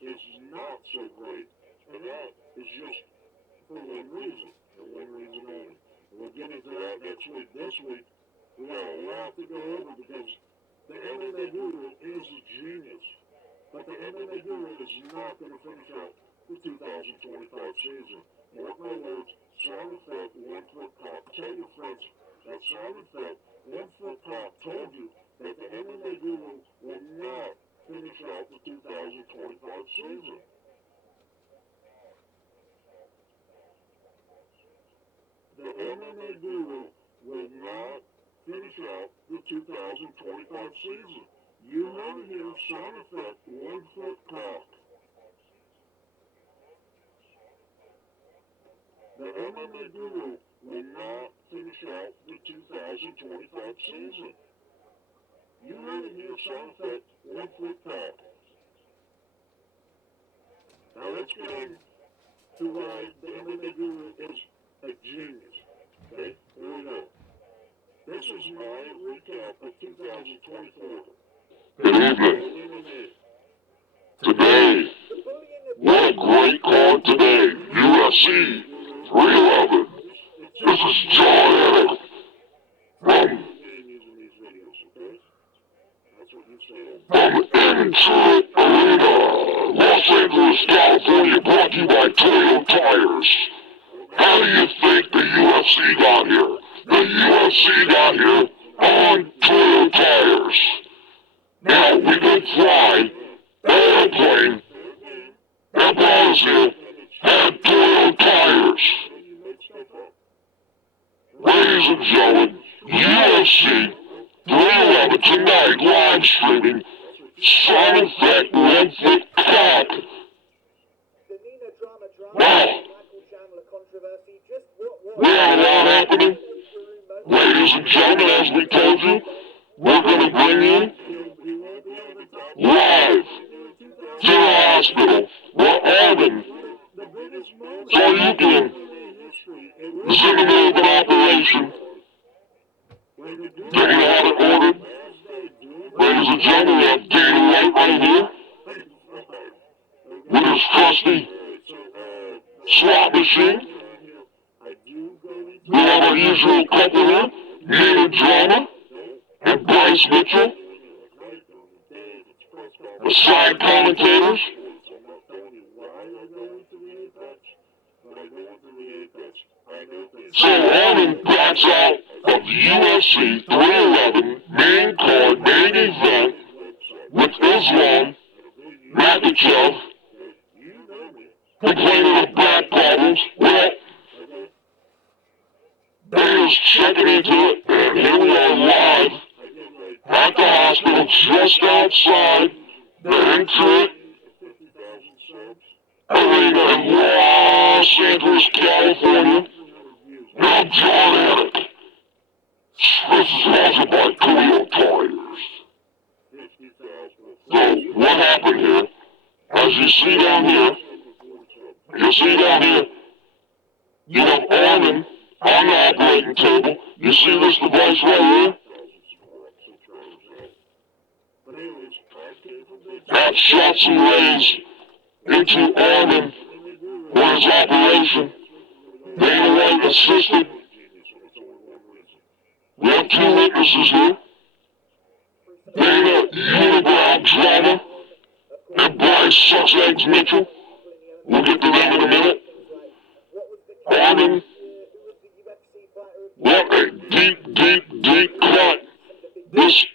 is not so great, and that is just for one reason, and one reason only. And we'll get into that next week. This week, we got a lot to go over because the MMA Guru is a genius, but the MMA Guru is not going to finish out the 2025 season. Mark my words, sound effect, 1 foot cop. Tell your friends that sound effect, 1 foot cop told you that the MMA Guru will not finish out the 2025 season. The MMA Guru will not finish out the 2025 season. You heard it here, sound effect, 1 foot cop. The MMA Guru will not finish out the 2025 season. You heard it here, sound effect, 1 foot cop. Now let's get into why the MMA Guru is a genius. Okay, here we go. This is my recap of 2024. Good evening. Today, what a great card today. UFC 311. This is John Eric from Intuit Arena, Los Angeles, California, brought to you by Toyo Tires. How do you think the UFC got here? The UFC got here on Toyo Tires. Now, we could fly the airplane that brought us here had Toyo Tires. Ladies and gentlemen, UFC 311 tonight, live streaming, sound effect, 1 foot cop. Wow. We have a lot happening. Ladies and gentlemen, as we told you, we're going to bring you live to the hospital where Arman Tsarukyan is in the middle of an operation, getting out of order. Ladies and gentlemen, we have Dana right here with his trusty slot machine. We have our usual couple here, Nina Drama and Bryce Mitchell, the side commentators. So Arman backs out of the UFC 311 main card, main event with Islam Makhachev complaining of back problems. Well, Dana's checking into it, and here we are live at the hospital just outside the Intuit Arena in Los Angeles, California. Now, John Eric. This is sponsored by Toyo Tires. So, what happened here, as you see down here, you have Arman on the operating table. You see this device right here? That shot some rays into Arman for his operation. Dana White assisted. We have 2 witnesses here. Dana Unibrow Drama and Bryce Sucks Eggs Mitchell. We'll get to them in a minute. Arman, what a deep, deep, deep cut this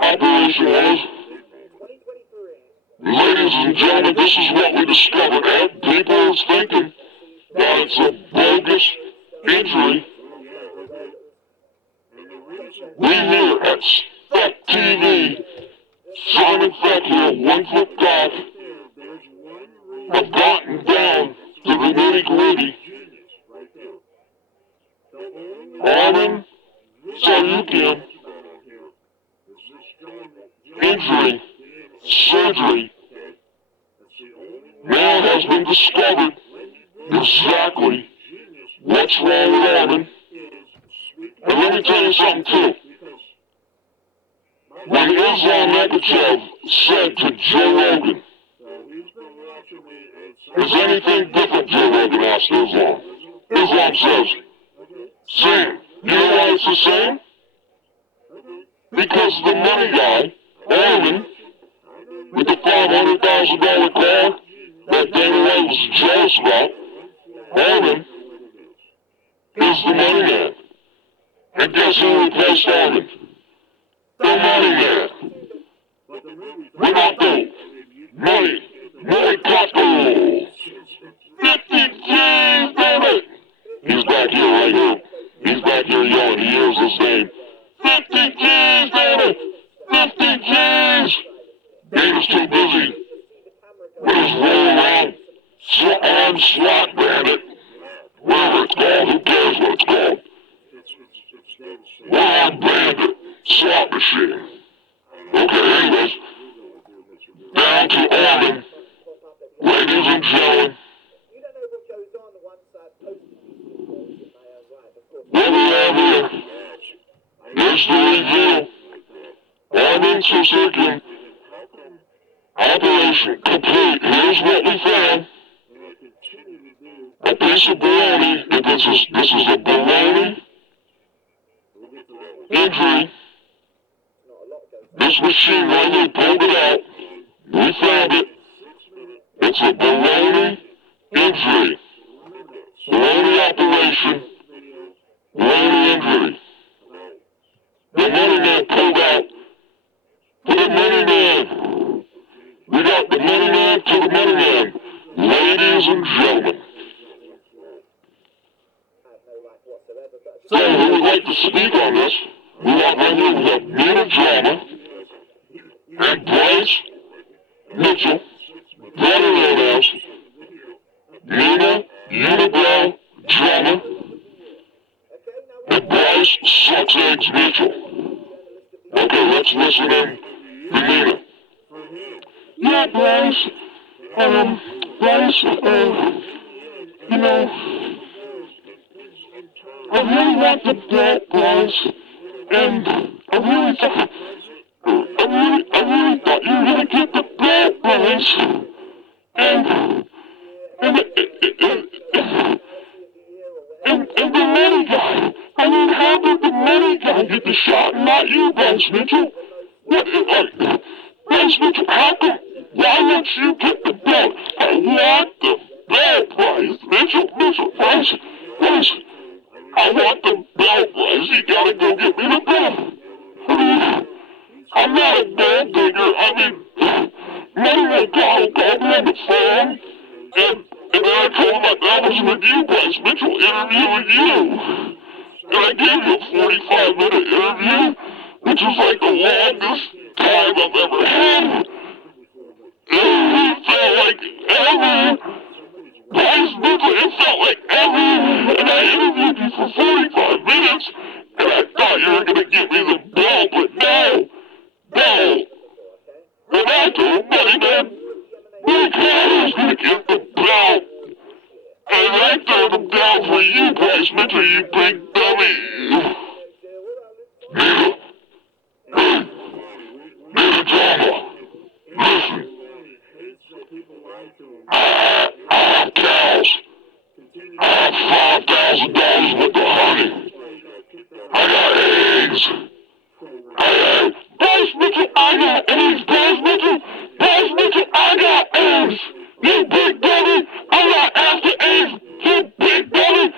operation was. Ladies and gentlemen, this is what we discovered. And people are thinking that it's a bogus injury. We here at Spec TV, Simon Feck here, 1 foot cop, have gotten down to the nitty-gritty. Armen Tsarukyan, injury, surgery, now has been discovered exactly what's wrong with Arman. And let me tell you something too. When Islam Makhachev said to Joe Rogan Is anything different, Joe Rogan asked Islam. Islam says, same. You know why it's the same? Because the money guy, Arman, with the $500,000 car that Dana White was jealous about, Arman is the money man. And guess who replaced Arman? The money man. Monaco. Money. Moicano. 50 G's, damn it! He's back here, right here. He's back here yelling. He hears his name. 50 G's, damn it! 50 G's! Dana's too busy with his roll around arm slot bandit. Whatever it's called, who cares what it's called? Arm bandit slot machine. Okay, anyways, down to Arman. Ladies and gentlemen, what we have here is the review. ARMEN TSARUKYAN. Operation complete. Here's what we found. A piece of bologna. This is a bologna injury. This machine right here pulled it out. We found it. It's a bologna injury. Bologna operation. Bologna injury. The money man pulled out. To the money man. We got the money man to the money man. Ladies and gentlemen. So who would like to speak on this? We got right here, we got Nina Drama and Bryce Mitchell, better known as Nina Unibrow Drama and Bryce Sucks Eggs Mitchell. Okay, let's listen in to Nina. Yeah, Bryce, you know, I really want the belt, Bryce, and I really thought you were gonna get the belt, Bryce, and the money guy. I mean, how did the money guy get the shot, not you, Bryce Mitchell? Bryce Mitchell, how come? Why won't you get the belt? I want the belt, Bryce Bryce. I want the belt, Bryce. You gotta go get me the belt. I mean, I'm not a gold digger. I mean, Money Moicano called me on the phone, and then I told him that was with you, Bryce Mitchell, interviewing you. And I gave you a 45-minute interview, which is like the longest time I've ever had. It felt like ever. Bryce Mitchell, it felt like ever. And I interviewed you for 45 minutes, and I thought you were going to give me the belt, but no. And I told Money Man, Moicano's going to get the belt. And I throw the belt for you, Bryce Mitchell, you big dummy. Nina Drama. Listen. I have cows. I have $5,000 worth of honey. I got eggs. Bryce Mitchell, I got eggs. Bryce Mitchell, I got eggs. You big dummy. I'm not after eggs. You big dummy.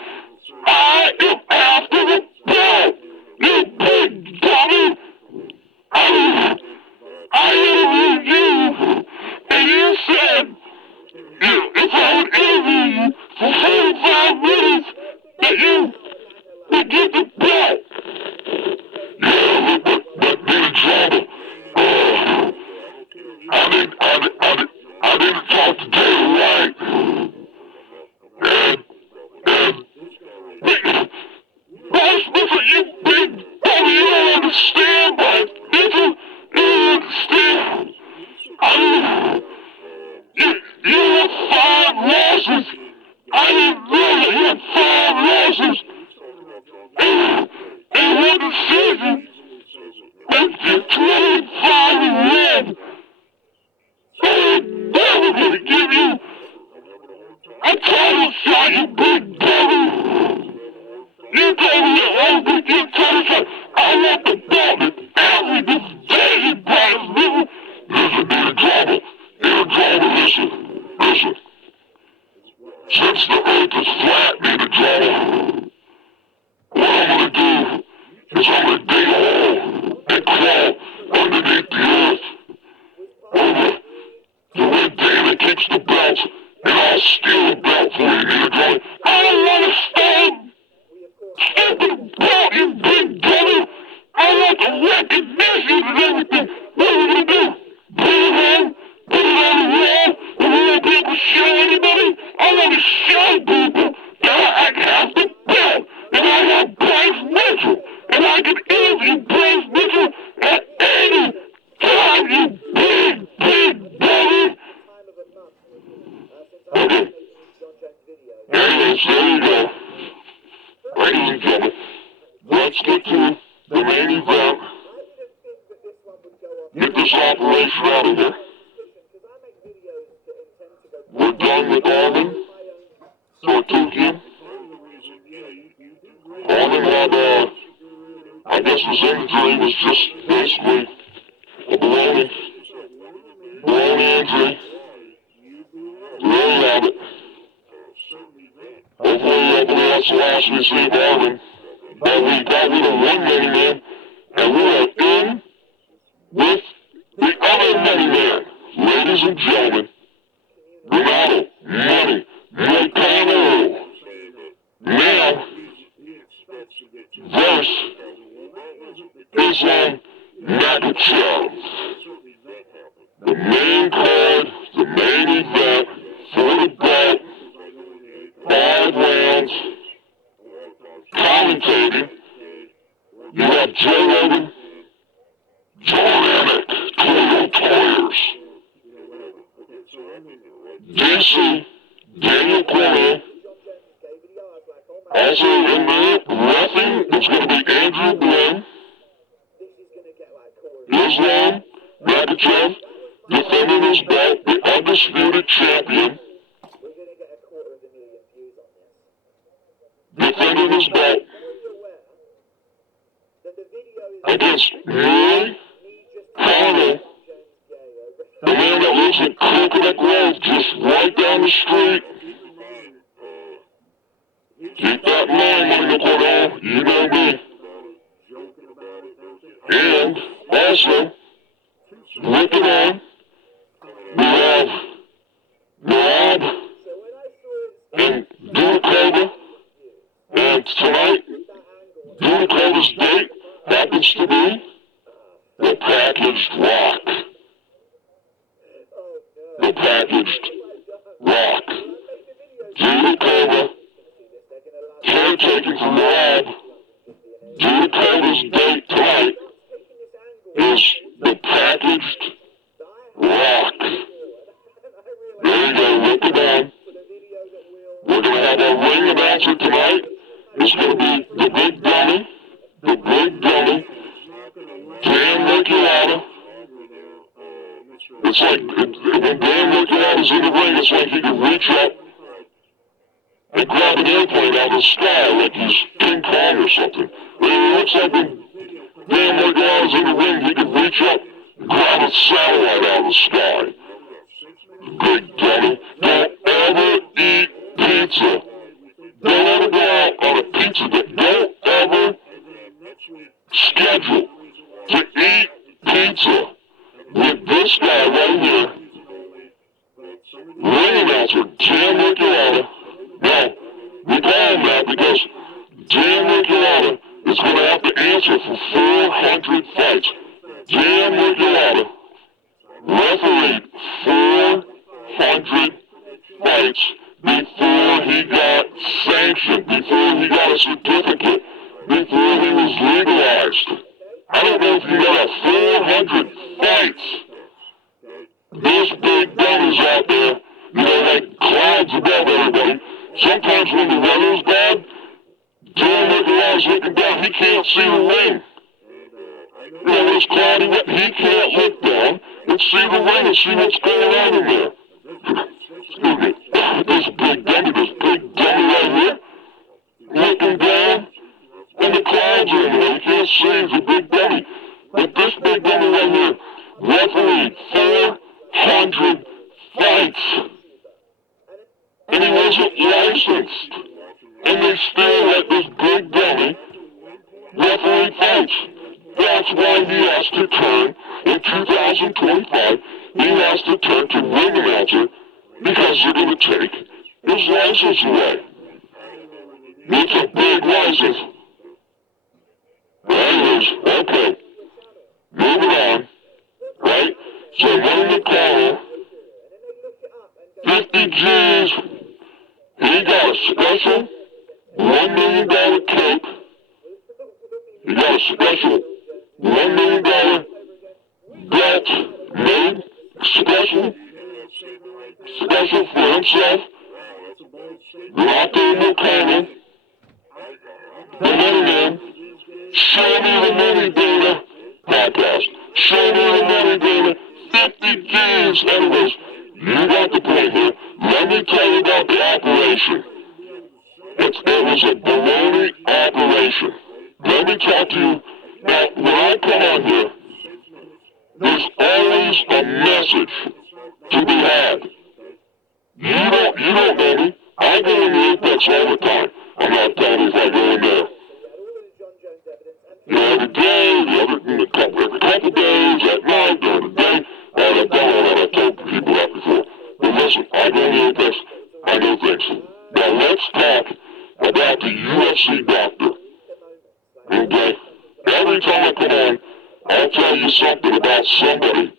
I am after the belt. You big dummy. I interviewed you, and you said, if I would interview you for 45 minutes, that you would get the belt. Yeah, but Nina Drama, I didn't talk to Dana White. And Bryce Mitchell, you big dummy, you don't understand, Bryce Mitchell. You don't understand. You have 5 losses. I didn't know that you had 5 losses. And 1 decision. And you're 25 and 1. I ain't never gonna give you belt, you big dummy! You told me that I was you terrified. I want the belt and every decision prize, nigga. Listen, dear drama, listen. Since the earth is flat, dear drama, what I'm gonna do is I'm gonna dig a hole and crawl underneath the earth over to where David keeps the belt, and I'll steal the belt for you, dear drama. I don't wanna stand. Stupid belt, you big dummy! I want the recognition and everything! What are you gonna do? Put it on the wall? And we won't be able to show anybody? I want to show people that I have the belt! And I have Bryce Mitchell! And I can interview Bryce Mitchell at any time, you big dummy! Okay. Anyways, there you go. Ladies and gentlemen, let's get to the main event. Get this operation out of here. We're done with Armen Tsarukyan. Armen had, I guess his injury was just basically a BOLONA injury. There you have it. Hopefully nobody else will ask me to see Armen. But we got rid of one many man, and we are in with the other many man. Ladies and gentlemen, Ronaldo, Money, Moicano. Now, verse Islam Makhachev. The main card, the main event for the belt, 5 rounds. Commentating, you have Joe Rogan, Dynamic, Total Tires, DC, Daniel Cormier. Also in there, roughing is going to be Andrew Glenn, Islam Makhachev, defending his belt, the undisputed champion. Defending his belt against Moicano, the man that lives in Coconut Grove, just right down the street. Keep that in mind, Money Moicano, you know me. And also, looking on, we have Rob and Dukoba. And tonight, Dukoba's date happens to be the packaged rock. The packaged rock. Dukoba, caretaking from Rob. Dukoba's date tonight is the packaged rock. There you go, look it on. We're going to have our ring announcer tonight. It's going to be the big dummy, Dan Merculata. It's like, when Dan Merculata's in the ring, it's like he can reach up and grab an airplane out of the sky, like he's King Kong or something. It looks like when Dan Merculata's in the ring, he can reach up and grab a satellite out of the sky. Big dummy. Don't ever eat pizza. Don't ever go out on a pizza date. Don't ever schedule to eat pizza with this guy right here. Ring announcer, Dan Merculata. Now, we call him that because Dan Merculata is going to have to answer for 400 fights. Dan Merculata refereed 400 fights before he got sanctioned, before he got a certificate, before he was legalized. I don't know if you know that 400 fights. This big dummies out there, like clouds above everybody. Sometimes when the weather's bad, Dan Merculata's looking down, he can't see the ring. When it's cloudy, he can't look down and see the ring and see what's going on in there. Excuse me. This big dummy fights, and he wasn't licensed, and they still let this big dummy referee fights. That's why he has to turn, in 2025, he has to turn to ring announcer, because they're going to take his license away. It's a big license. Anyways, okay, moving on, right? So Moicano, 50 G's, he got a special $1 million cape. He got a special $1 million belt made special for himself. Dr. Moicano, the man, Show Me the Money Data podcast. Show Me the Money Data, 50 G's. Anyways, you got the point here. Let me tell you about the operation. It was a baloney operation. Let me talk to you. Now, when I come on here, there's always a message to be had. You don't know me. I go in the Apex all the time. I'm not telling you if I go in there. Every day, every couple days, at night, during the day, I've done all that. I've told people that before. But listen, I go in the Apex, I know things. Now let's talk about the UFC doctor. Okay? Every time I come on, I'll tell you something about somebody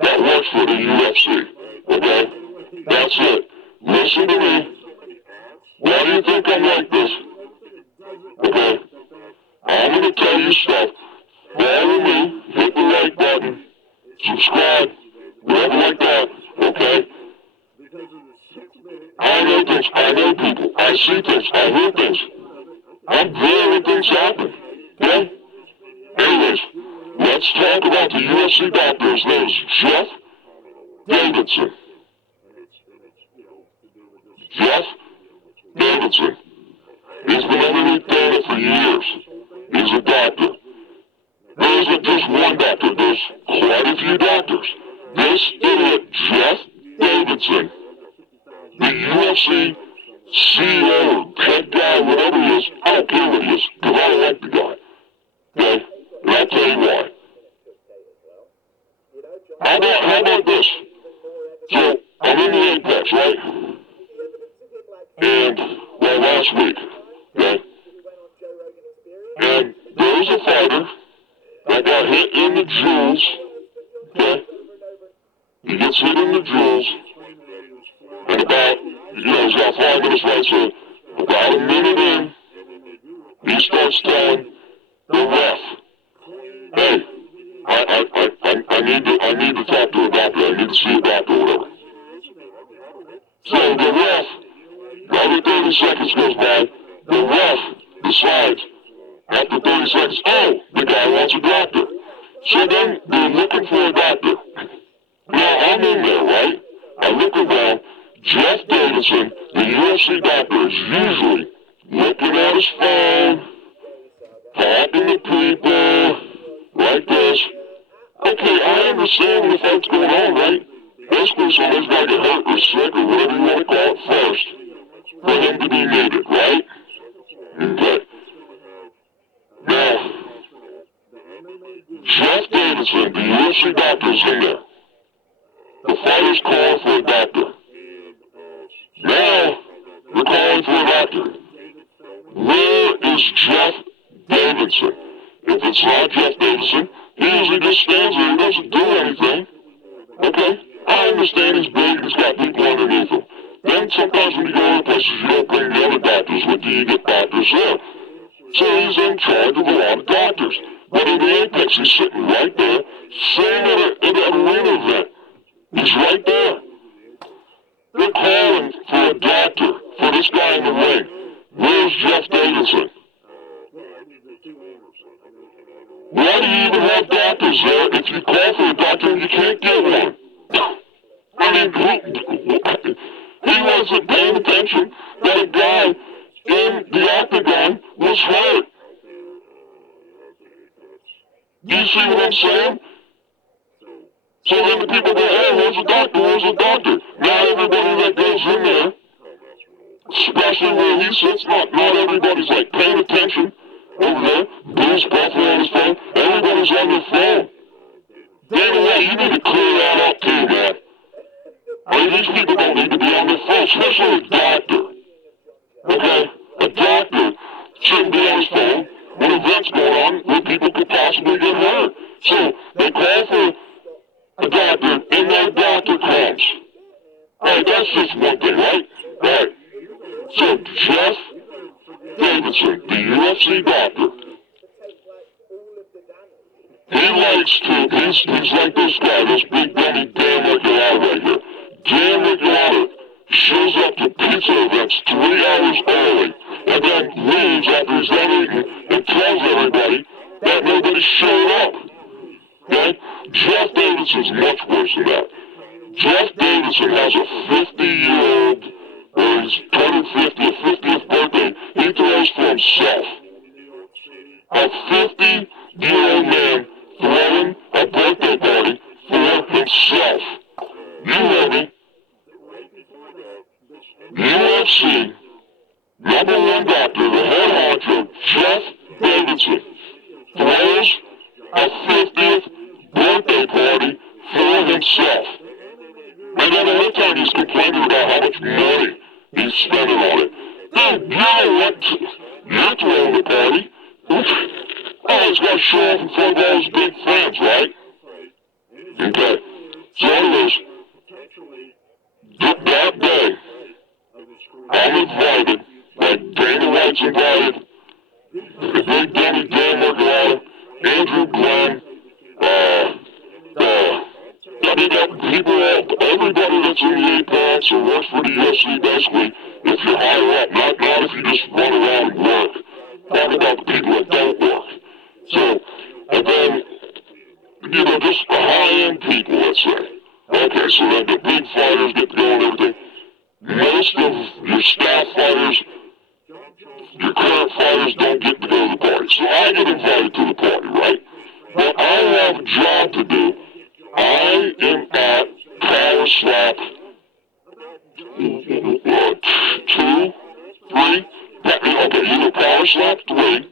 that works for the UFC. Okay? That's it. Listen to me. Why do you think I'm like this? Okay? I'm going to tell you stuff. Follow me, hit the like button, subscribe, whatever like that, okay? I know things, I know people, I see things, I hear things. I'm there when things happen, okay? Anyways, let's talk about the UFC doctor. His name is Jeff Davidson. Jeff Davidson. He's been underneath data for years. He's a doctor. There isn't just one doctor. There's quite a few doctors. This idiot, Jeff Davidson, the UFC CEO or head guy, whatever he is, I don't care what he is, because I don't like the guy. Okay? And I'll tell you why. How about this? So, I'm in the Apex, right? And, well, last week, okay? And there was a fighter that got hit in the jewels, okay? He gets hit in the jewels, and about, he's got 5 minutes left, so about a minute in, he starts telling the ref, hey, I need to talk to a doctor, I need to see a doctor, or whatever. So the ref, every 30 seconds goes by, the ref decides, after 30 seconds, oh, the guy wants a doctor. So then they're looking for a doctor. Now I'm in there, right? I look around. Jeff Davidson, the UFC doctor, is usually looking at his phone, talking to people, like this. Okay, I understand when the fight's going on, right? Basically, somebody's got to get hurt or sick or whatever you want to call it first for him to be needed, right? Okay. Now, Jeff Davidson, the UFC doctor, is in there. The fighter's calling for a doctor. Now, they're calling for a doctor. Where is Jeff Davidson? If it's not Jeff Davidson, he usually just stands there, he doesn't do anything. Okay, I understand he's big, he's got people underneath him. Then sometimes when you go other places, you don't bring the other doctors with you, you get doctors there. So he's in charge of a lot of doctors. But in the Apex, he's sitting right there, same at an arena event. He's right there. They're calling for a doctor for this guy in the ring. Where's Jeff Davidson? Why do you even have doctors there if you call for a doctor and you can't get one? I mean, he wasn't paying attention that a guy in the octagon was hurt. Do you see what I'm saying? So then the people go, hey, where's the doctor? Where's the doctor? Not everybody that goes in there, especially where he sits, not everybody's like paying attention over there. Bill's puffing on his phone. Everybody's on their phone. Dana White, you need to clear that up too, man. I mean, these people don't need to be on their phone, especially a doctor. Okay? A doctor shouldn't be on his phone when events going on where people could possibly get hurt. So they call for a doctor, and that doctor comes. Alright, that's just one thing, right? Alright. So Jeff Davidson, the UFC doctor, he likes to, he's like this guy, this big dummy Dan Regulata right here. Dan Regulata shows up to pizza events 3 hours early, and then leaves after he's done eating, and tells everybody that nobody showed up. Okay? Jeff Davidson's much worse than that. Jeff Davidson has a 50-year-old, or he's turning 50, a 50th birthday. He throws for himself. A 50-year-old man throwing a birthday party for himself. You heard me. UFC, #1 doctor, the head honcho, Jeff Davidson, throws a 50th birthday party for himself. And then the whole time he's complaining about how much money he's spending on it. Dude, you know what? You're throwing a party. Oh, he's got to show off in front of all his big friends, right? Okay. So anyways, that day, I'm invited, like Dana White's invited, the big dummy Dan Regulata, Andrew Glenn, people, everybody that's in the Apex or works for the UFC, basically, if you're higher up, not if you just run around and work. Talk about the people that don't work. So, and then, just high-end people, let's say. Okay, so then the big fighters get to go and everything. Most of your staff fighters, your current fighters don't get to go to the party. So I get invited to the party, right? But I have a job to do. I am at Power Slap 2, 3, okay, either Power Slap 3,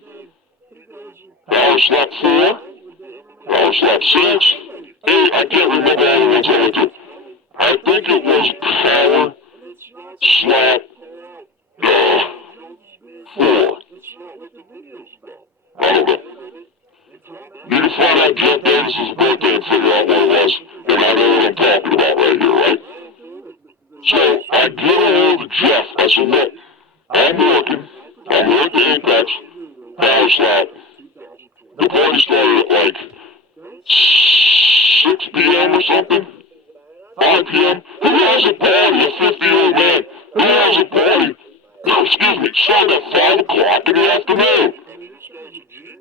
Power Slap 4, Power Slap 6, 8, I can't remember all the ones I went to. I think it was Power Slap 4. I don't know. Need to find out Jeff Davison's birthday and figure out what it was, and I know what I'm talking about right here, right? So I get a hold of Jeff. I said, look, I'm here at the Apex, Power Slap. The party started at like 6 p.m. or something, 5 p.m. Who has a party, a 50-year-old man? Who has a party? Excuse me, started at 5 o'clock in the afternoon.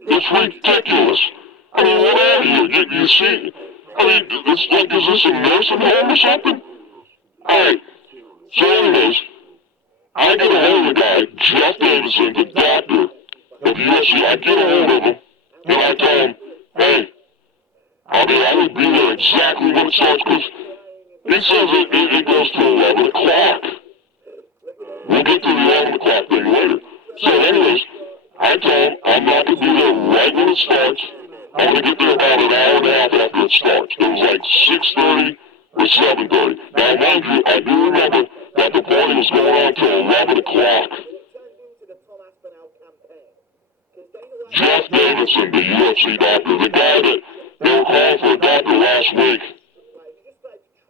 It's ridiculous. I mean, what are you? You see, I mean, it's like, is this a nursing home or something? Alright, so anyways, I get a hold of the guy, Jeff Davidson, the doctor of the UFC. I get a hold of him, and I tell him, hey, I would be there exactly when it starts, because he says it goes to 11 o'clock. We'll get to the 11 o'clock thing later. So anyways, I tell him I'm not going to be there right when it starts. I'm going to get there about an hour and a half after it starts. It was like 6:30 or 7:30. Now, mind you, I do remember that the party was going on till 11 o'clock. Jeff Davidson, the UFC doctor, the guy that they were calling for a doctor last week.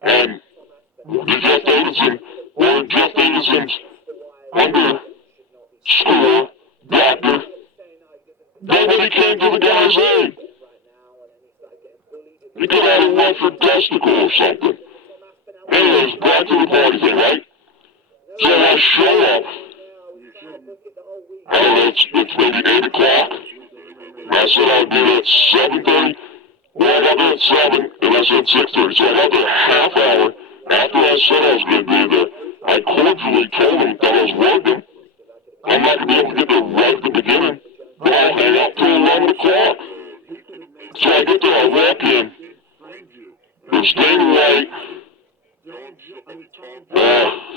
And Jeff Davidson's underscore doctor, nobody came to the guy's aid. He could have a ruptured testicle or something. Anyways, back to the party thing, right? So I show up. I don't know, it's maybe 8 o'clock. And I said I'd be there at 7:30. Well, I got there at 7, and I said 6:30. So I got there a half hour after I said I was going to be there. I cordially told him that I was working. I'm not going to be able to get there right at the beginning, but I'll hang out till 11 o'clock. So I get there, I walk in. There's there's Dana White,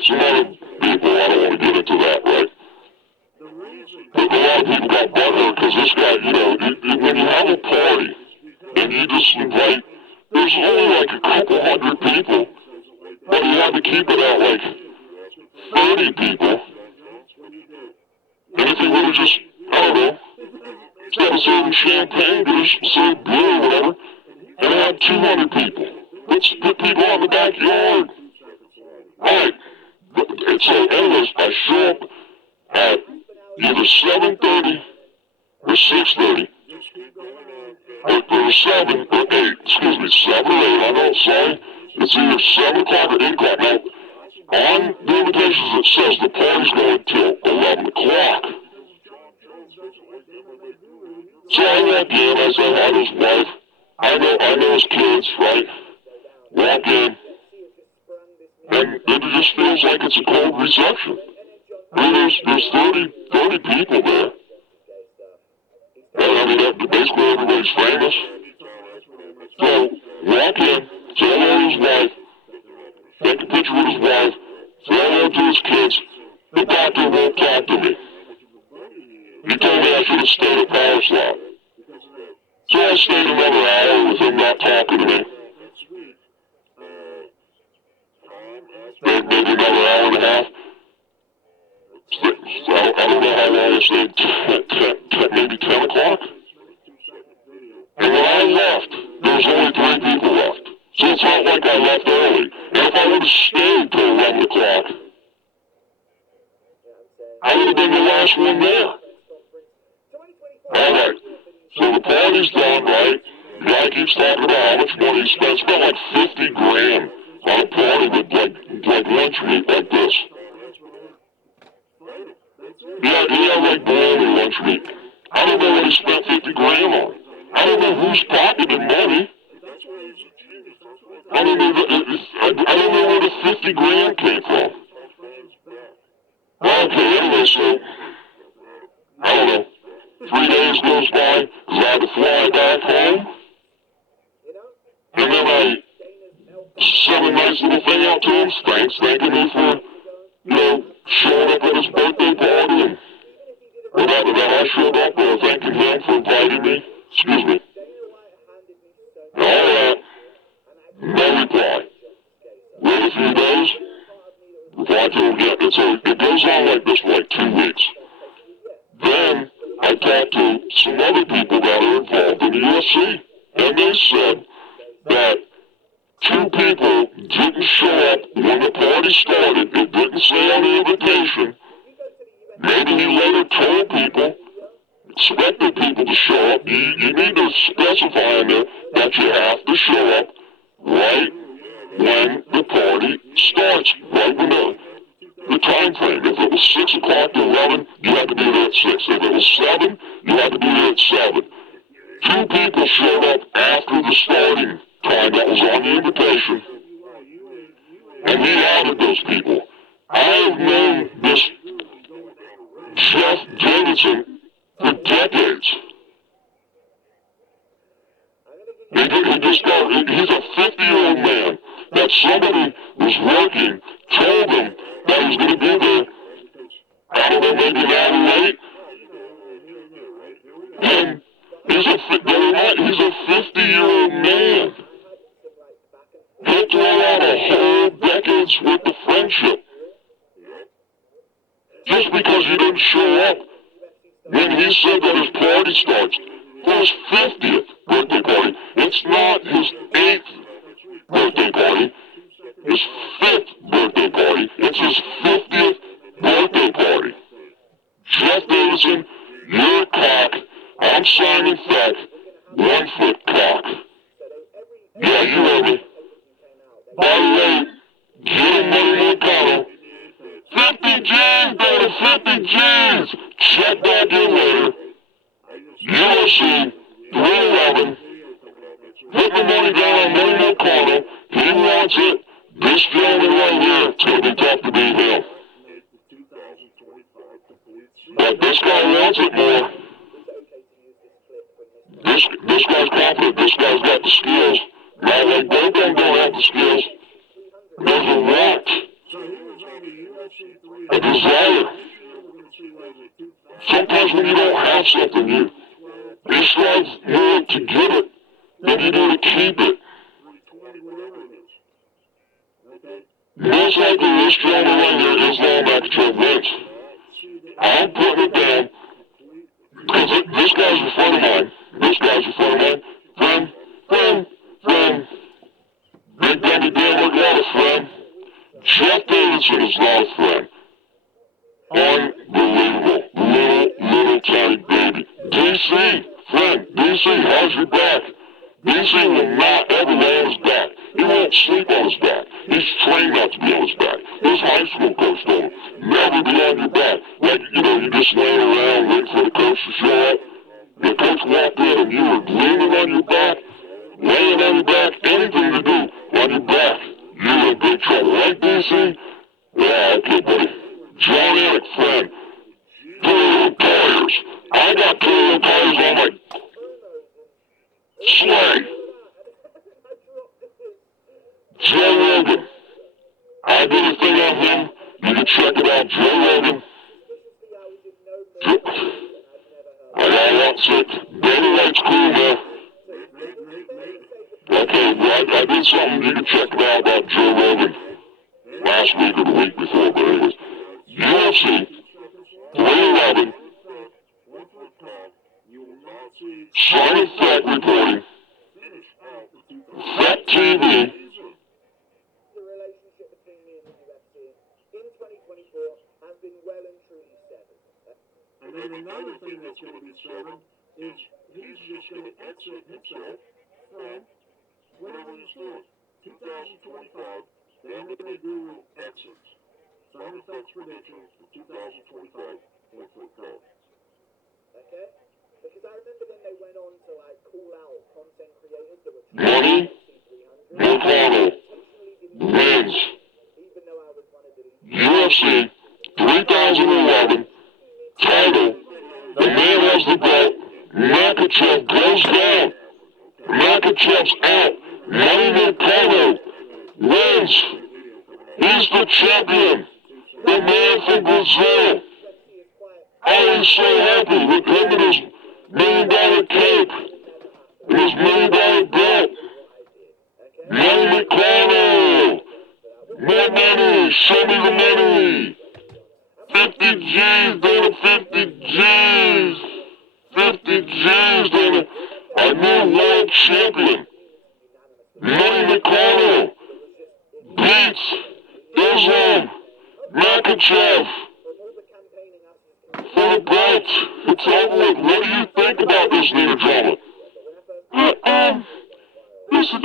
some other people, I don't want to get into that, right? But a lot of people got butthurt because this guy, you know, when you have a party and you just invite, there's only like a couple hundred people, but you have to keep it at like 30 people. And if you would have just, I don't know, instead of serving champagne, just serve beer or whatever, and have 200 people. Let's put people out in the backyard. Alright, so anyways, I show up at either 7:30 or 6:30, or 7 or 8, excuse me, 7 or 8, I know, sorry, it's either 7 o'clock or 8 o'clock. Now, on the invitations it says the party's going till 11 o'clock. So I walk in, I say hi to his wife, I know his kids, right? Walk in, and it just feels like it's a cold reception. I mean, there's 30 people there. And I mean, basically everybody's famous. So, walk in, say hello to his wife, take a picture with his wife, say hello to his kids. The doctor won't talk to me. He told me I should have stayed at Power Slot. So I stayed another hour with him not talking to me. Maybe another hour and a half. I don't know how long I stayed, maybe 10 o'clock? And when I left, there was only 3 people left. So it's not like I left early. And if I would have stayed till 11 o'clock, I would have been the last one there. Alright, so the party's done, right? The guy keeps talking about how much money he spent. Spent like 50 grand on a party with like lunch meat like this. Yeah, he had like bologna lunch meat. I don't know what he spent 50 grand on. I don't know who's pocketed money. I don't know where the 50 grand came from. Okay, anyway, so, I don't know. 3 days goes by, because I had to fly back home. And then I sent a nice little thing out to him, thanking me for, you know, showing up at his birthday party, and that I showed up thanking him for inviting me. Excuse me. And all that, no reply. Wait a few days, reply to him again. It goes on like this for like 2 weeks. Then I talked to some other people that are involved in the UFC, and they said that 2 people didn't show up when the party started. It didn't say on the invitation. Maybe he later told people, expected people to show up. You need to specify in there that you have to show up right when the party starts, right when the time frame. If it was 6 o'clock to 11, you had to be there at 6. If it was 7, you had to be there at 7. 2 people showed up after the starting time that was on the invitation, and he added those people. I have known this Jeff Davidson for decades. He's a 50-year-old man that somebody was working, told him that he was going to be there, I don't know, maybe an hour late. And he's a 50-year-old man. He'll throw out a whole decade's worth of friendship just because he didn't show up when he said that his party starts for his 50th birthday party. It's not his 8th birthday party, his 5th birthday party. It's his 50th birthday party. Jeff Davidson, you're a cock. I'm Simon Feck, 1 foot cock. Yeah, you heard me. By the way, get him money, Moicano. 50 G's, baby, 50 G's. Check back in later. UFC 311. Put the money down on money, Moicano. He wants it. This gentleman right here, it's going to be tough to beat him. But this guy wants it more. This guy's confident. This guy's got the skills. Now, like, both of them don't desire. Sometimes when you don't have something, you strive more to get it than you do to keep it. Most likely this gentleman right here, Islam Makhachev, wins. I'm putting it down because this guy's a friend of mine. This guy's a friend of mine. Friend. Big Daddy Dan McGraw, friend. Jeff Davidson is not a friend. Unbelievable. Little tiny baby. DC, friend. DC has your back. DC will not ever lay on his back. He won't sleep on his back. He's trained not to be on his back. His high school coach told him, never be on your back. Like, you're just laying around waiting for the coach to show up. The coach walked in and you were leaning on your back, laying on your back, anything to do on your back. You're in big trouble. Right, DC? Yeah, okay, buddy. John Eric, friend. Toyota tires. I got Toyota tires on my sleigh. Joe Rogan. I did a thing on him. You can check it out. Joe Rogan. I got lots of Daily Light's cool, man. Okay, well, I did something. You can check it out about Joe Rogan last week or the week before, but anyways. UFC 311 Side Effect reporting. Fact TV. The relationship between me and the UFC in 2024 has been well and truly severed. And then another thing that's going to be severed is he's just going to exit himself from whatever he's doing. 2025, the MMA Guru exits. Side Effects predictions for 2025 with code. Okay? Because I remember then they went on to call out content creators that were Money, Moicano, wins. even though I was one of the UFC 3011 title. The man has the belt. Makhachev goes down. Makhachev's out. Money Moicano wins. He's the champion. The man from Brazil. I was so happy with him and his $1 million cape and his $1 million belt. Money Moicano. More money. Show me the money. 50 G's, Dana, 50 G's. 50 G's, Dana. Our new world champion. Money Moicano beats Islam Makhachev for the belt. It's over with. What do you think about this little drama? Listen,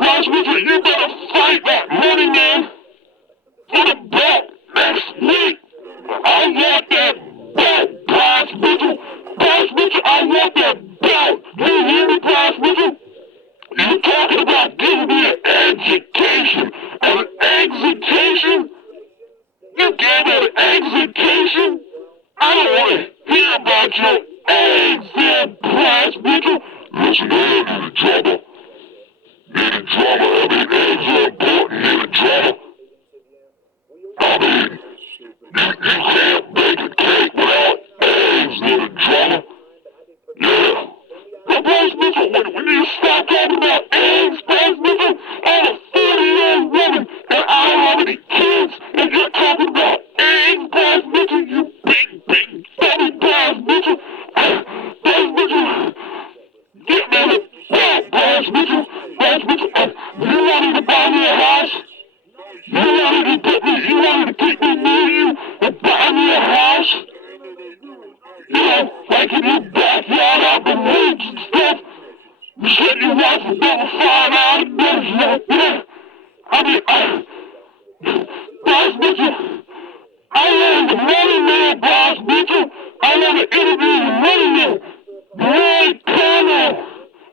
Ross Mitchell, you better fight that money, man, for the belt next week. I want that belt, Ross Mitchell. Ross Mitchell, I want that belt. You hear me, Ross Mitchell? You're talking about giving me an education. An execution? You gave me an execution? I don't want to hear about your exit, Ross Mitchell. Listen, I need drama. Needed drama. I mean, eggs are important. Needed drama. I mean, you can't bake a cake without eggs. Needed drama. Yeah. But Bryce Mitchell, when you stop talking about eggs, Bryce Mitchell, I'm a 40-year-old woman, and I don't have any kids, and you're talking about eggs, Bryce Mitchell, you big, fatty Bryce Mitchell. Bryce Mitchell, get me the belt, Bryce Mitchell. Bryce Mitchell, you wanted to buy me a house? You wanted to keep me near you and buy me a house? You know, like in your backyard out the woods and stuff. You said your wife would never find out and yeah. I mean, Bryce Mitchell, I want the money man, Bryce Mitchell. I want to interview the money man. Moicano.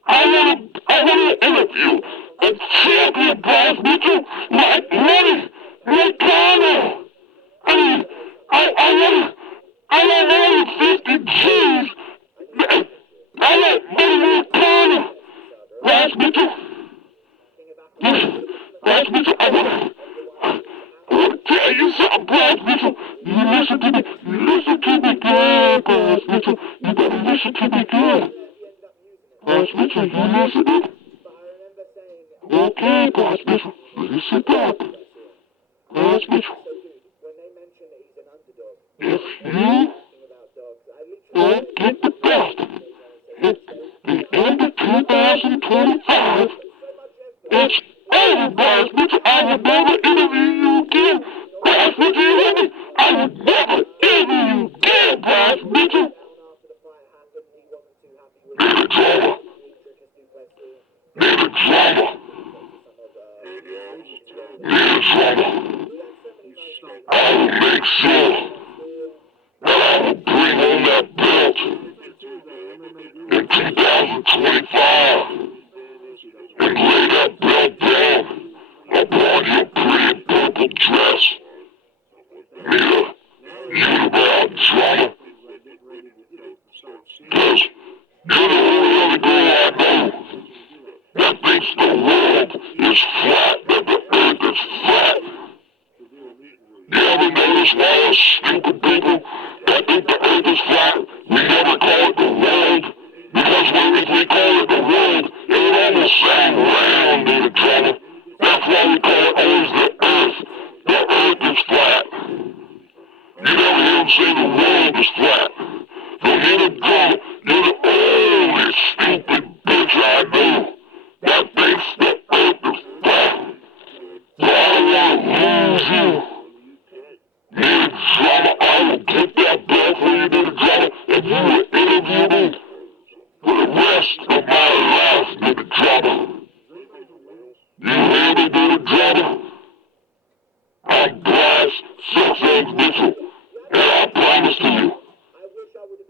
I want to interview a champion, Bryce Mitchell, like money, Moicano. I mean, I want more than 50 G's. I want money Moicano. Bryce Mitchell. Bryce Mitchell, I want to tell you something, Bryce Mitchell. You listen to me good, Bryce Mitchell. You better listen to me good. Bryce Mitchell, you listening? Okay, Bryce Mitchell, listen up. Bryce Mitchell. If you don't get the belt at the end of 2025, it's over, Bryce Mitchell. I will never interview you again. Bryce Mitchell, you hear me? I will never interview you again, Bryce Mitchell. Needed drama. Needed drama. Needed drama. I will make sure that I will bring home that belt in 2025 and lay that belt down upon your pretty purple dress. Nita, unibrow drama. Because you're the only other girl I know that thinks the world is flat, that the earth is flat. You ever notice why us stupid people that think the earth is flat, we never call it the world? Because if we call it the world, it would almost sound round in the drama. That's why we call it always the earth. The earth is flat. You never hear them say the world is flat. So you're the drama. You're the only stupid bitch I know that thinks the earth is flat. So I don't want to lose you. Need drama, I will get that belt for you, need drama, and you will interview me for the rest of my life, need drama. You hear me, need drama? I'm Bryce Six Eggs Mitchell, and I promise to you,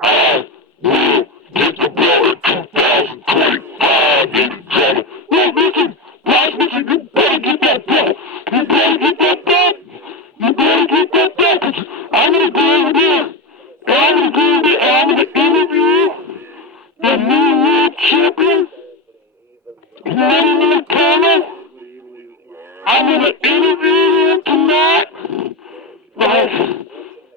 I will get the belt in 2025, need drama. Well, listen, Bryce Mitchell, you better get that belt. You better get that belt. You better get that belt, 'cause I'm gonna go over there. And I'm gonna go over there and I'm gonna interview the new world champion, Moicano. I'm gonna interview him tonight.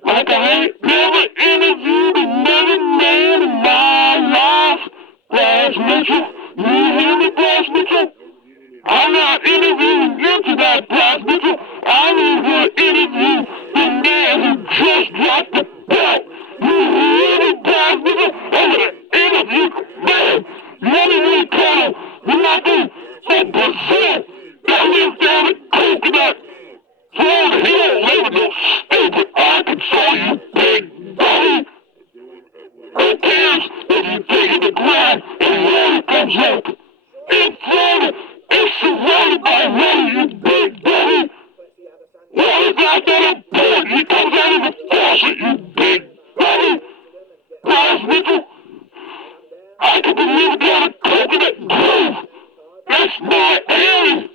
Like I ain't never interviewed another man in my life. Bryce Mitchell, you hear me, Bryce Mitchell? I'm not interviewing you tonight, Bryce Mitchell. I'm going to interview the man who just dropped the belt. You hear me, Bryce Mitchell? I'm going to interview man. Money Moicano. We're not doing from Brazil. That lives down in Coconut. Florida. He don't live in no stupid Arkansas, you big buddy. Who cares if you dig in the ground and water comes up? In Florida, it's surrounded by water, you big buddy. Water's not that important. It comes out of the faucet, you big buddy. Bryce Mitchell, I can believe down a Coconut Grove. That's my area.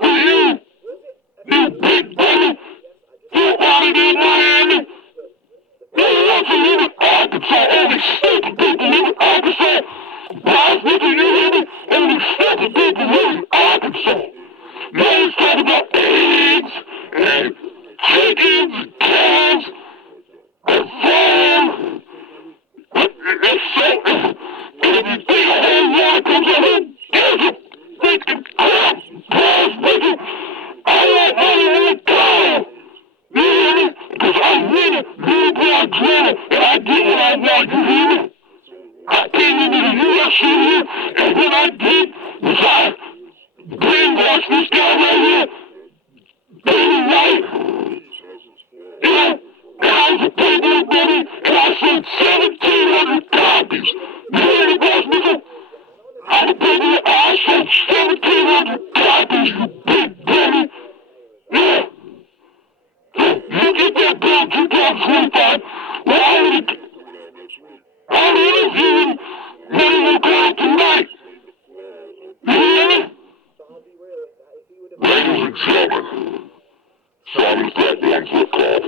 For you, you big buddy, you wanted in Miami. You want to live in Arkansas. Only stupid people live in Arkansas. Bryce Mitchell, you hear me? Only stupid people live in Arkansas. You always talk about pigs and chickens and cows and farm. It's so... And if you think a whole lot comes out of there's a freaking crap. Bryce Mitchell, I want money to go. You hear me? Because I win it, new blood drama, and I get what I want, you hear me? I came into the UFC here, and what I did was I brainwashed this guy right here, David White. You know, and I was a Playboy bunny, and I sold 1,700 copies. You hear me, Bryce Mitchell? I'm a Playboy, I sold 1,700 copies, you big bunny. Yeah. You get that belt 2025. Well, I'm interviewing Manny Moicano tonight. You hear me? Ladies and gentlemen, Simon's got one for a call.